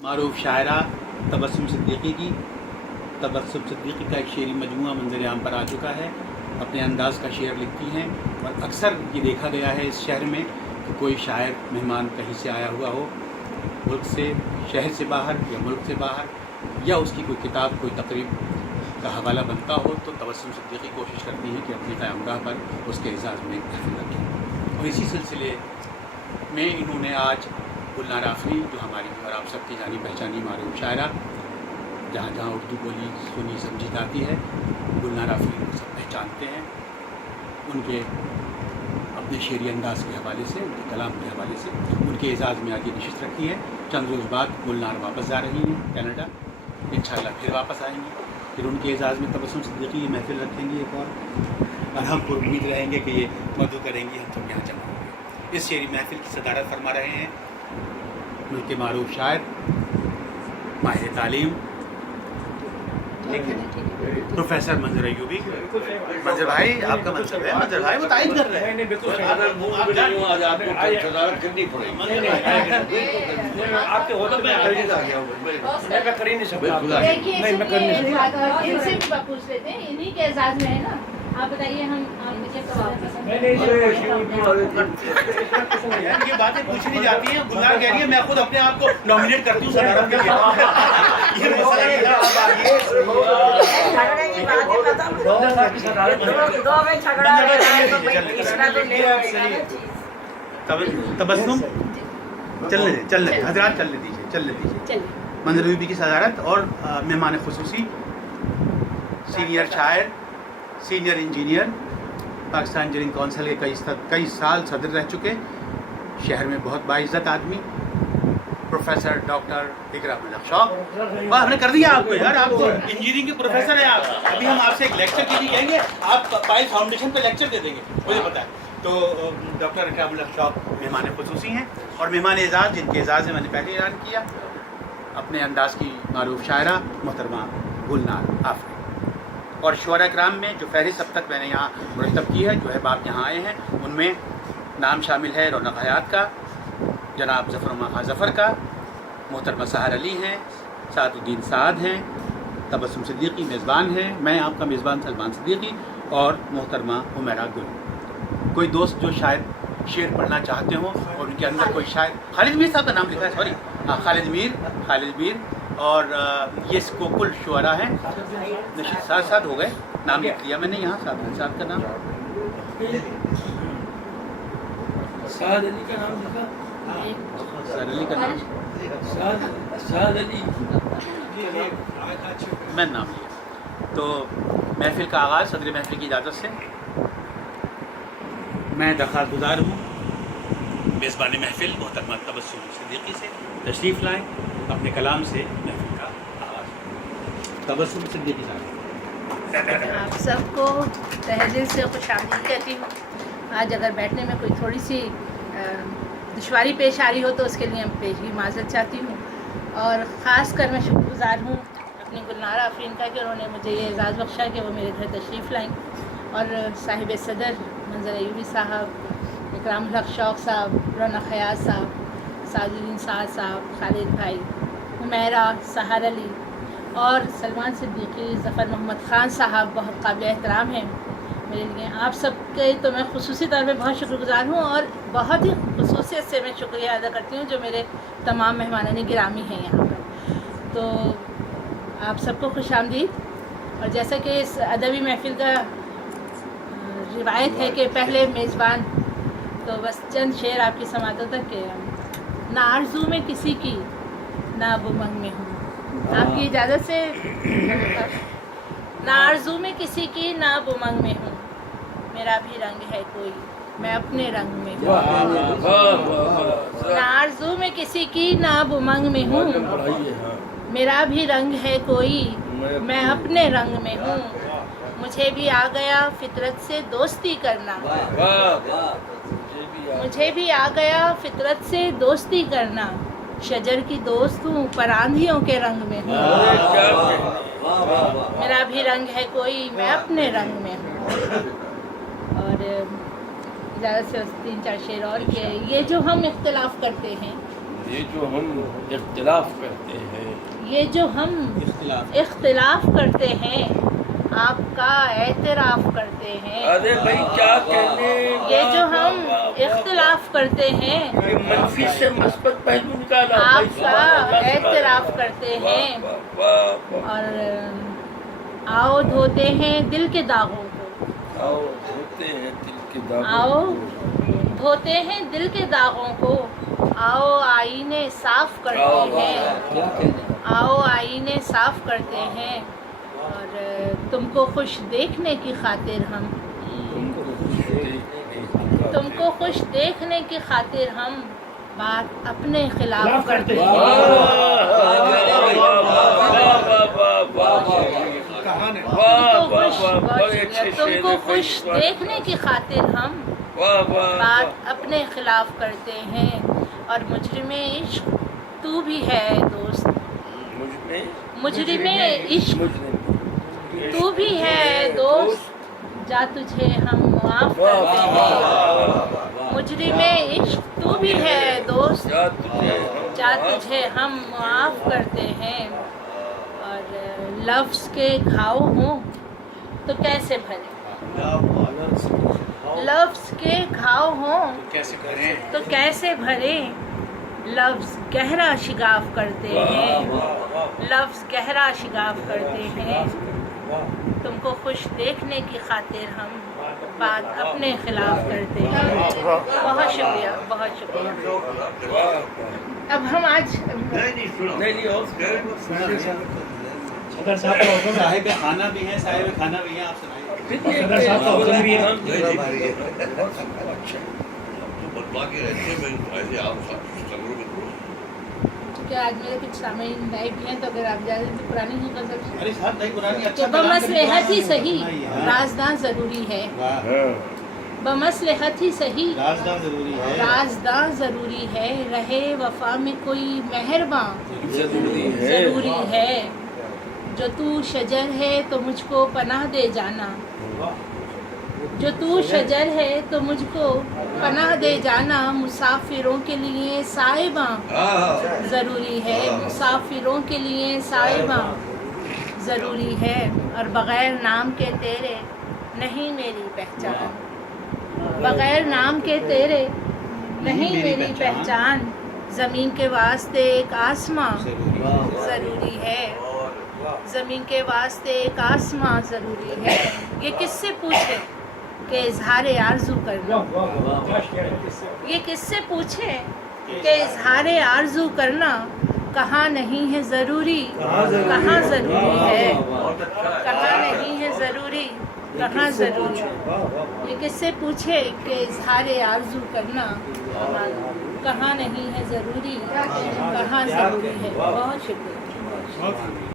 मारूफ शायरा तबस्सुम सिद्दीकी की तबस्सुम सिद्दीकी का एक शेरी मजमूआ मंजर आम पर आ चुका है। अपने अंदाज का शेर लिखती हैं और अक्सर ये देखा गया है इस शहर में कि कोई शायर मेहमान कहीं से आया हुआ हो, मुल्क से, शहर से बाहर या मुल्क से बाहर, या उसकी कोई किताब, कोई तकरीब का हवाला बनता हो तो तबस्सुम सिद्दीकी कोशिश करती है कि अपनी क़यामगाह पर उसके एजाज़ में महफिल रखें। और इसी सिलसिले में इन्होंने आज गुलनार आफरीन, जो हमारी और आप सबकी जानी पहचानी मारूफ शायरा, जहाँ जहाँ उर्दू बोली सुनी समझी जाती है, गुलनार आफरीन को सब पहचानते हैं। उनके अपने शेरी अंदाज के हवाले से, उनके कलाम के हवाले से उनके एजाज़ में आज ये नशिस्त रखी है। चंद रोज़ बाद गुलनार वापस जा रही हैं कनाडा, इंशाअल्लाह फिर वापस आएंगी, फिर उनके एजाज़ में तबस्सुम सिद्दीकी महफिल रखेंगी एक और हम उम्मीद रहेंगे कि ये मदु करेंगी, हम सब यहाँ जमा होंगे। इस शेरी महफिल की सदारत फरमा रहे हैं मुल्क के मारूफ शायर, माहिर तालीम, प्रोफेसर मंजर अय्यूबी। मंजर भाई, आपका मनसब है, मंजर भाई वो तायद कर रहे हैं। आपके होटल में मैं कर ही नहीं सकता। इनसे भी पूछ लेते हैं, इन्हीं के एजाज में है ना। आप बताइए, हम ये बातें पूछनी जाती हैं। गुलनार कह रही है मैं खुद अपने आप को नॉमिनेट करती हूँ सदारत के लिए। ये मसला तबस्सुम चलने हजरात चलने दीजिए। मंजर अय्यूबी की सदारत और मेहमान खुसूसी सीनियर शायर, senior engineer, Pakistan engineering council के कई साल सदर रह चुके, शहर में बहुत बाइज्जत आदमी, प्रोफेसर डॉक्टर इकराम उल हक शौक़। हमने कर दिया आपको यार, आप तो इंजीनियरिंग के प्रोफेसर हैं आप। अभी हम आपसे एक लेक्चर के लिए कहेंगे, आप पायल फाउंडेशन पे लेक्चर दे देंगे, मुझे पता है। तो डॉक्टर इकराम उल हक शौक़ मेहमान खुसूसी हैं और मेहमान एजाज़, जिनके एजाज़ में मैंने पहले ऐलान किया, अपने अंदाज की मारूफ शायरा मोहतरमा गुलनार आफरीन। और शुअरा इकराम में जो फहरिस्त अब तक मैंने यहाँ मुरतब की है, जो है बाप यहाँ आए हैं, उनमें नाम शामिल है रौनक हयात का, जनाब ज़फ़र उमा खां ज़फ़र का, मोहतरमा सहर अली हैं, सादुद्दीन साद हैं, तबस्सुम सिद्दीकी मेज़बान हैं, मैं आपका मेज़बान सलमान सिद्दीकी और मोहतरमा हुमैरा गुल। कोई दोस्त जो शायद शेर पढ़ना चाहते हो और उनके अंदर कोई शायर, खालिद मीर साहब का नाम लिखा है, सॉरी, हाँ खालिद मीर और ये कुल शुअरा हैं। नशीद साथ हो गए, नाम लिख लिया मैंने यहाँ, साथ का नाम, साद अली का नाम लिखा, सर अली का नाम, साद अली मैं नाम लिया। तो महफिल का आगाज़ सदर महफिल की इजाज़त से मैं दरख्वास्त गुजार हूँ मेज़बान महफिल मोहतरमा तबस्सुम सिद्दीकी से तशरीफ़ लाएँ, अपने कलाम से महफिल का आगाज़। तबस्सुम सिद्दीकी साहब। आप सबको तहे दिल से खुशामदीद कहती हूँ। आज अगर बैठने में कोई थोड़ी सी दुश्वारी पेश आ रही हो तो उसके लिए मैं पेशगी माज़रत चाहती हूँ। और ख़ास कर मैं शुक्रगुज़ार हूँ अपनी गुलनार आफरीन का कि उन्होंने मुझे ये एजाज़ बख्शा कि वो मेरे घर तशरीफ़ लाएँ, और साहिब सदर मंजर अय्यूबी साहब, इकराम उल हक शौक़ साहब, रौनक हयात साहब, सादुद्दीन साद साहब, खालिद भाई, हुमैरा, सहर अली और सलमान सिद्दीकी, ज़फ़र मोहम्मद ख़ान साहब बहुत काबिल एहतराम हैं मेरे लिए। आप सबके तो मैं ख़ुसूसी तौर पे बहुत शुक्रगुज़ार हूँ और बहुत ही ख़ुसूसियत से मैं शुक्रिया अदा करती हूँ जो मेरे तमाम मेहमानान गिरामी हैं यहाँ पर। तो आप सबको खुशामदीद। और जैसा कि इस अदबी महफिल का रिवायत है कि पहले मेज़बान, तो बस चंद शेर आपकी समातों तक के। ना आरज़ू में किसी की, ना बुमंग में हूँ, आपकी इजाज़त से। ना आरज़ू में किसी की, ना बुमंग में हूँ, मेरा भी रंग है कोई, मैं अपने रंग में हूँ। ना आरज़ू में किसी की, ना बुमंग में हूँ, मेरा भी रंग है कोई, मैं अपने रंग में हूँ। मुझे भी आ गया फितरत से दोस्ती करना, मुझे भी आ गया फितरत से दोस्ती करना, शजर की दोस्त हूँ पर आंधियों के रंग में हूँ, मेरा भी रंग है कोई, मैं अपने रंग में हूँ। और इजाज़त से 3-4 शेर और के, ये जो हम इख्तिलाफ़ करते हैं یہ جو ہم اختلاف کرتے ہیں، یہ جو ہم اختلاف کرتے ہیں آپ کا اعتراف کرتے ہیں. ارے بھائی کیا کہنے، یہ جو ہم اختلاف کرتے ہیں یہ منفی سے مثبت پہلو نکالا. آپ کا اعتراف کرتے ہیں. اور آؤ دھوتے ہیں دل کے داغوں کو. آؤ دھوتے ہیں دل کے داغوں آؤ کو. دھوتے ہیں دل کے داغوں کو. آؤ آئینے صاف کرتے ہیں. آؤ آئینے صاف کرتے ہیں. اور تم کو خوش دیکھنے کی خاطر ہم تم کو خوش دیکھنے کی خاطر ہم بات اپنے خلاف کرتے ہیں. تم کو خوش دیکھنے کی خاطر ہم بات اپنے خلاف کرتے ہیں. اور مجرم عشق تو بھی ہے دوست. مجرم عشق تو بھی ہے دوست. جا تجھے ہم معاف کرتے ہیں. مجرم عشق تو بھی ہے دوست. جا تجھے ہم معاف کرتے ہیں. اور لفظ کے گھاؤ ہوں تو کیسے بھرے. لفظ کے گھاؤ ہوں تو کیسے بھرے. لفظ گہرا شگاف کرتے ہیں. لفظ گہرا شگاف کرتے ہیں. تم کو خوش دیکھنے کی خاطر ہم بات اپنے خلاف کرتے ہیں. بہت شکریہ بہت شکریہ. اب ہم آج صاحب کھانا بھی ہیں، صاحب کھانا بھی ہیں. آپ کیونکہ آج میرے کچھ سامعین نئے بھی ہیں تو اگر آپ جائیں تو پرانی ہی غزل ارے صاحب نہیں پرانی کہ اچھا بمصلحت ہی صحیح رازداں ضروری ہے. بمصلحت ہی صحیح رازداں ضروری ہے. رازداں ضروری ہے. رہے وفا میں کوئی مہرباں ضروری ہے. جو تو شجر ہے تو مجھ کو پناہ دے جانا. جو تو شجر ہے تو مجھ کو پناہ دے جانا. مسافروں کے لیے سائباں ضروری ہے. مسافروں کے لیے سائباں ضروری ہے. اور بغیر نام کے تیرے نہیں میری پہچان. بغیر نام کے تیرے نہیں میری پہچان. زمین کے واسطے ایک آسماں ضروری ہے. زمین کے واسطے ایک آسماں ضروری ہے. یہ کس سے پوچھے کہ اظہار آرزو کرنا. یہ کس سے پوچھے کہ اظہار آرزو کرنا کہاں نہیں ہے ضروری. کہاں ضروری ہے. کہاں نہیں ہے ضروری. کہاں ضروری. یہ کس سے پوچھے کہ اظہار آرزو کرنا کہاں نہیں ہے ضروری. کہاں ضروری ہے. بہت شکریہ.